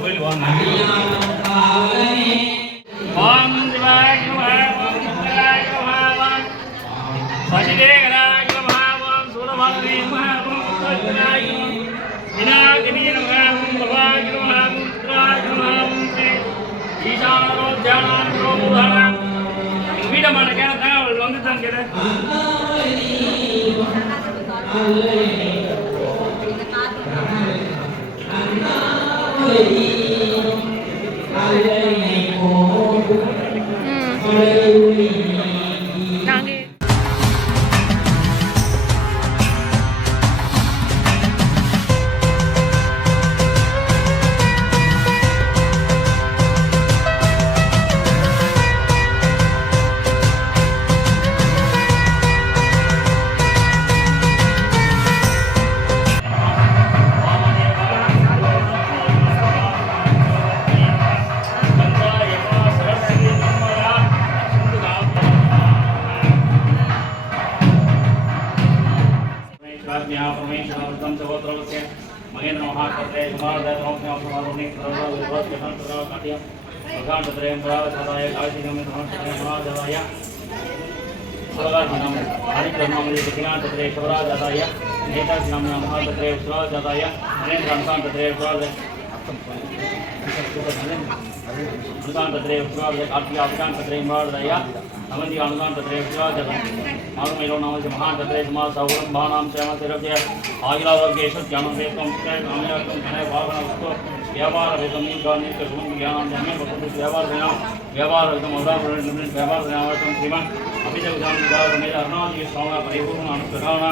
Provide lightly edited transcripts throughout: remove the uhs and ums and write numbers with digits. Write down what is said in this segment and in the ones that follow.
கோயில் வாங்க. ஓம் சிவாய சசிதேகராய ஓம் சூரபாலே விநாயகனே ஓம் பவாய ஓம் ருத்ராய ஓம் ஈசானோ தியானோ மூலன வீடமான கேனதான் அவள் வந்து தான் கேட महेंद्र महाकर्ते कुमारदेव महाप्रभुने प्रभुवत कथन काट्य भगवान तत्रेय प्रसादाय काशी नमः नमः महादेवाय सर्वगानाम हरिकर्मामणि दक्षिणा तत्रेय शिवराजाय नेता नामना महातत्रेय शिवराजाय नरेंद्र अंकान तत्रेय शिवराज अनुदान तत्रेय शिवराज कार्तिक अभियान तत्रेय महाराजाय नवंदी अनुदान तत्रेय शिवराज मारुमेलो नामस्य महान तत्रेय समाज सौरम भानाम श्याम तिरव्य आयुरारोग्येषु ज्ञानं वेदं कामयात्म धने भावना वस्तु व्यापार वेदं गाने कर्म ज्ञानं धने वस्तु व्यापार वेदं उदाहरण निम्न व्यापार न्यायवस्तु श्रीमान अभिजग जान दावने अरुणाजी स्वामी परिपूर्ण अनुप्रदान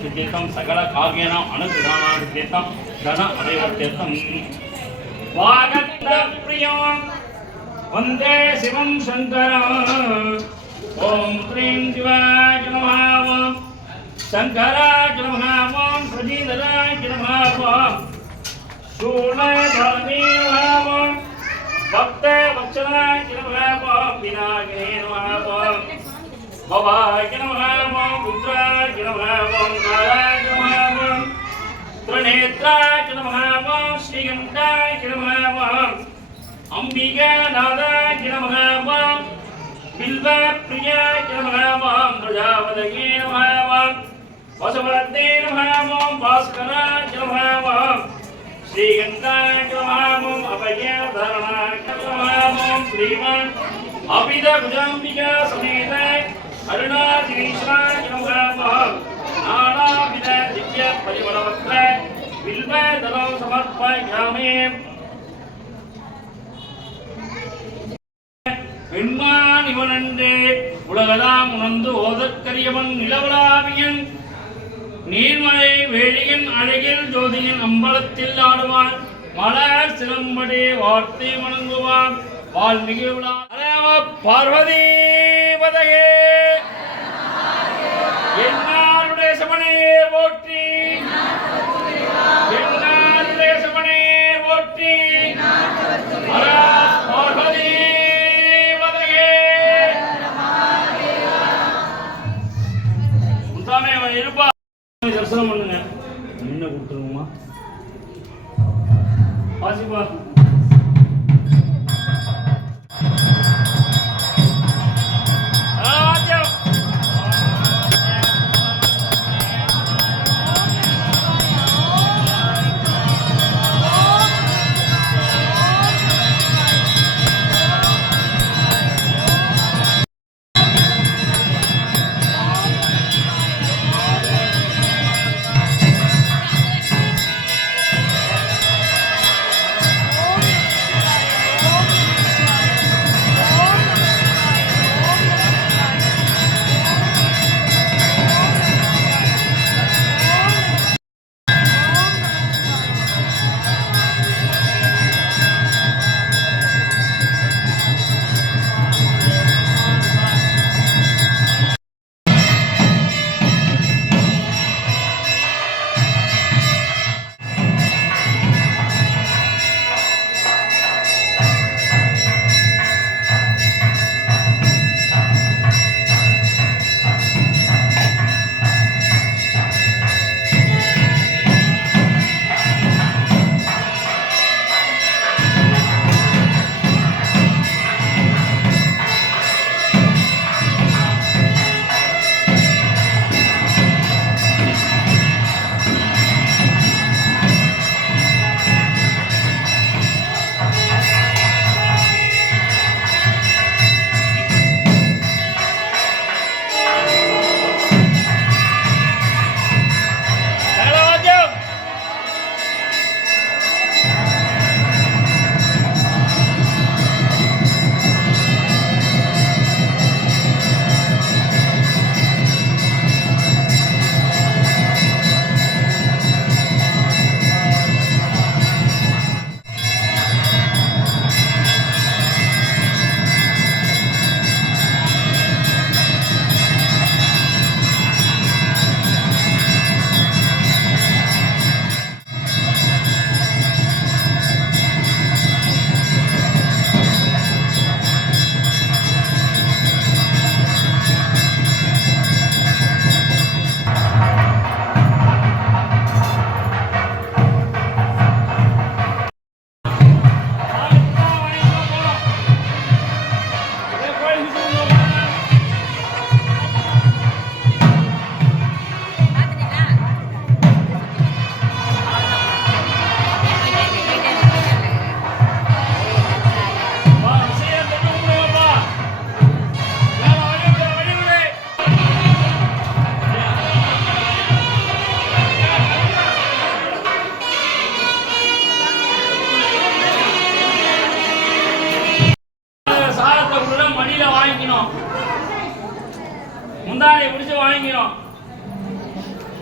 सिद्धेतं सकल कार्येन अनुप्रदान सिद्धेतं धन अदेवत्यर्थं वागत प्रियं वन्दे शिवं शंकरं ओम ह्रीं शिवाय नमः शंकराय नमः ओम प्रजीधराय नमः शूलधराय नमः भक्त वत्सलाय नमः विनायकाय नमः भवाय नमः रुद्राय नमः कालाय नमः त्रिनेत्राय नमः श्रीगंधाय नमः अंबिकानाथाय नमः बिल्व प्रियाय नमः प्रजापतये नमः वसुवते नमः भास्कराय नमः श्रीगंधाय नमः अभयधरणाय नमः श्रीमान अभिदभुजाम्बिका समेत अरुणाचलेश्वराय नमः नानाविध दिव्य परिमलवस्त्र बिल्वदलं समर्पयामि பெண்மான் இவனன்றே உலகலாம் உணர்ந்து ஓதற்கரியவன் நிலவலாவியன் நீர்மலை வேளியன் அழகில் ஜோதியின் அம்பலத்தில் ஆடுவான் மலர் சிலம்படி வார்த்தை வணங்குவான் வால்மிகு பார்வதி பதையே என்னாருடைய சமனையே போற்றி என்னாருடைய சமனையே போற்றி பார்வதி இருப்பா தரிசனம் பண்ணுங்க என்ன கொடுத்துருவோமா வாசிப்பா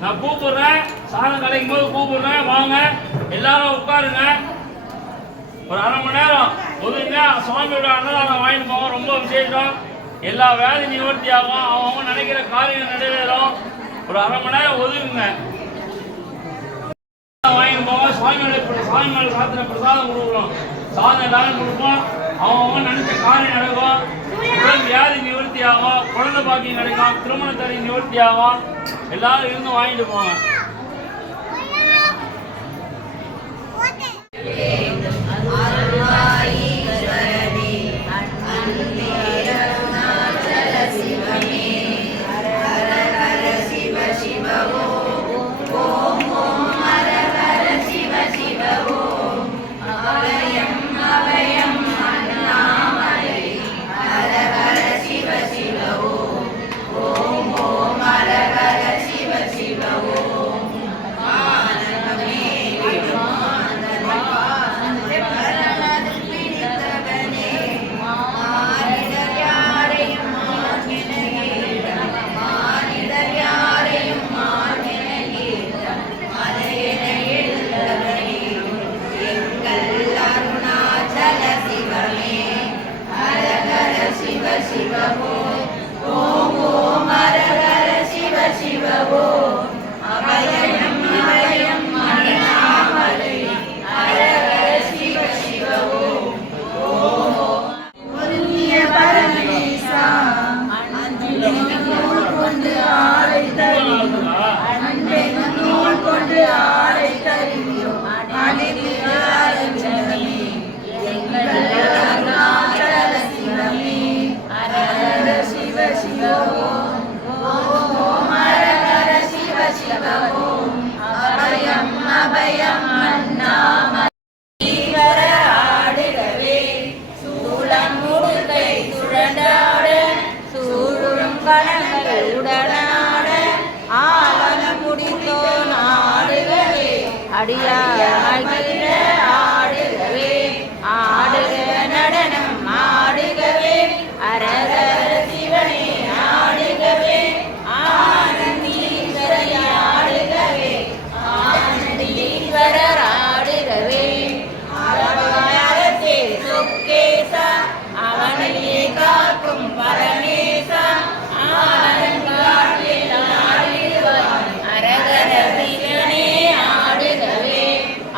நான் கூப்பிடுறேன், சாதம் கிடைக்கும் போது கூப்பிடுறேன், வாங்க எல்லாரும் உட்காருங்க. ஒரு அரை மணி நேரம் ஒதுங்க. சுவாமியோட அன்னதானம் வாங்கிட்டு போவோம். ரொம்ப விசேஷம். எல்லா வேலை நிவர்த்தி ஆகும். அவங்க நினைக்கிற காரியம் நிறைவேறும். ஒரு அரை மணி நேரம் ஒதுங்குங்க. வாங்கிட்டு போவோம். சுவாமி மேல சாத்திர பிரசாதம் கொடுக்குறோம். சாதம் எல்லாரும் கொடுப்போம். அவங்க நினைச்ச காரியம் நடக்கும். உடல் வியாதி நிவர்த்தி ஆகும். குழந்தை பாக்கியம் கிடைக்கும். திருமண தடை நிவர்த்தி ஆகும். எல்லாரும் இருந்து வாங்கிட்டு போவாங்க.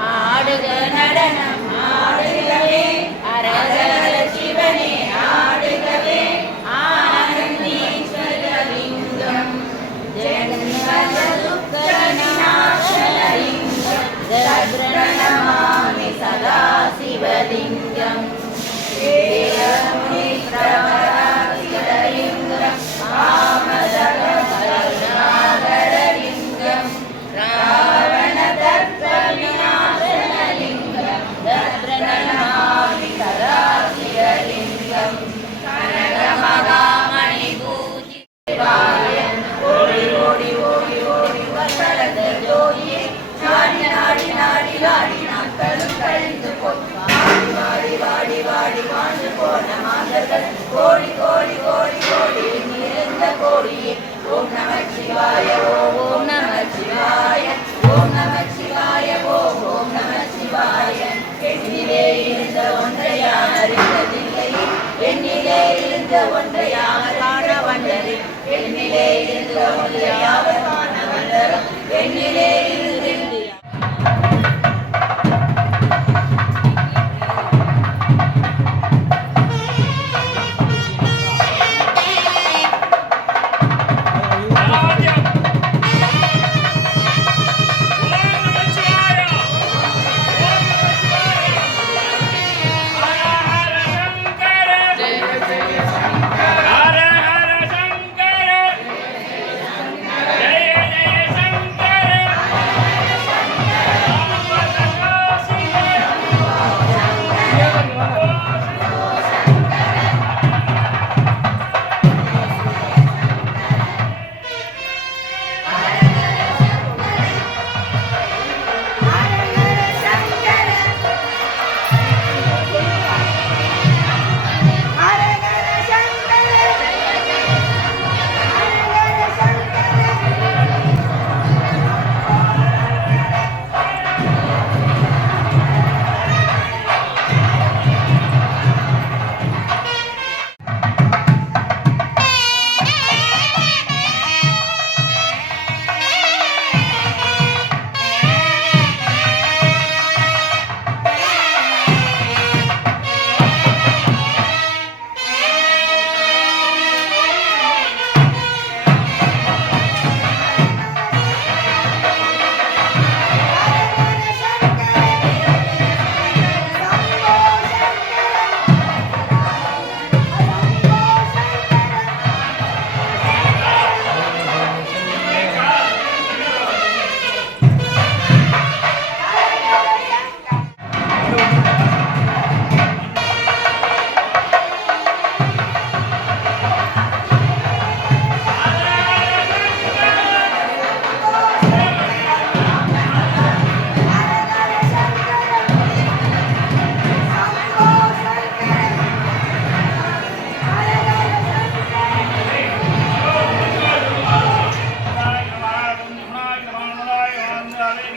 ஆடுக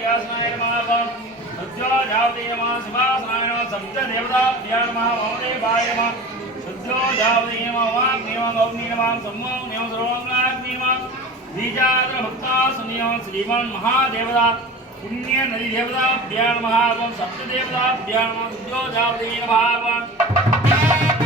व्यासनाय नमः शुद्धो जावते नमः शिवासनाय नमः सप्तदेवताभ्यां नमः वामदेवाय नमः शुद्धो जावते नमः वाग्नि नमः गौरी नमः सम्मो नमः सर्वांगाग्नि नमः बीजाद्र भक्ता सुनियो श्रीमन् महादेवता पुण्य नदी देवताभ्यां नमः सप्तदेवताभ्यां नमः शुद्धो जावते नमः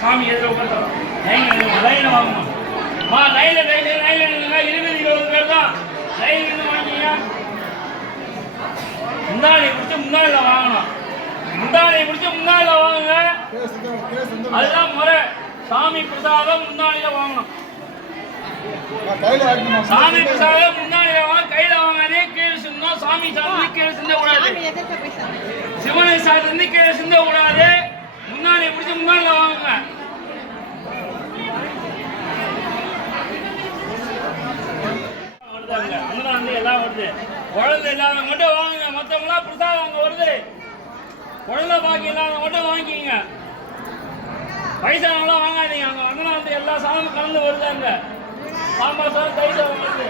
சாமி எதிர உட்கார்ந்தோம் லைன் வாங்கணும் லைன் 20-20 பேர் தான் லைன் வாங்கிங்க முந்தானை பிடிச்சி முன்னாடியில் வாங்கணும் முந்தானை பிடிச்சி முன்னாடியில் வாங்குங்க அதுதான் முறை சாமி பிரசாதம் முன்னாடியில் வாங்கணும் சாமி பிரசாதம் முன்னாடியில் வாங்க கையில் வாங்காதே கீழே சிந்தோம் சாமி சாப்பிட்டு கீழே சிந்த கூடாது சிவனை சாப்பிட்டு கீழே சிந்த கூடாது முன்னாடி பிடிச்சி முன்னாடியில் வாங்குங்க வருதாங்க எல்லாம் வருது குழந்தை இல்லாத மட்டும் வாங்குங்க மற்றவங்களாம் பிரசாதம் அங்கே வருது குழந்தை பாக்கி இல்லாத மட்டும் வாங்கிக்கிங்க வயசானவங்களாம் வாங்காதீங்க அங்கே வந்தனா எல்லா சாதமும் கலந்து வருது அங்கே சாம்பார் சாதம் தயிர் சாதம் வருது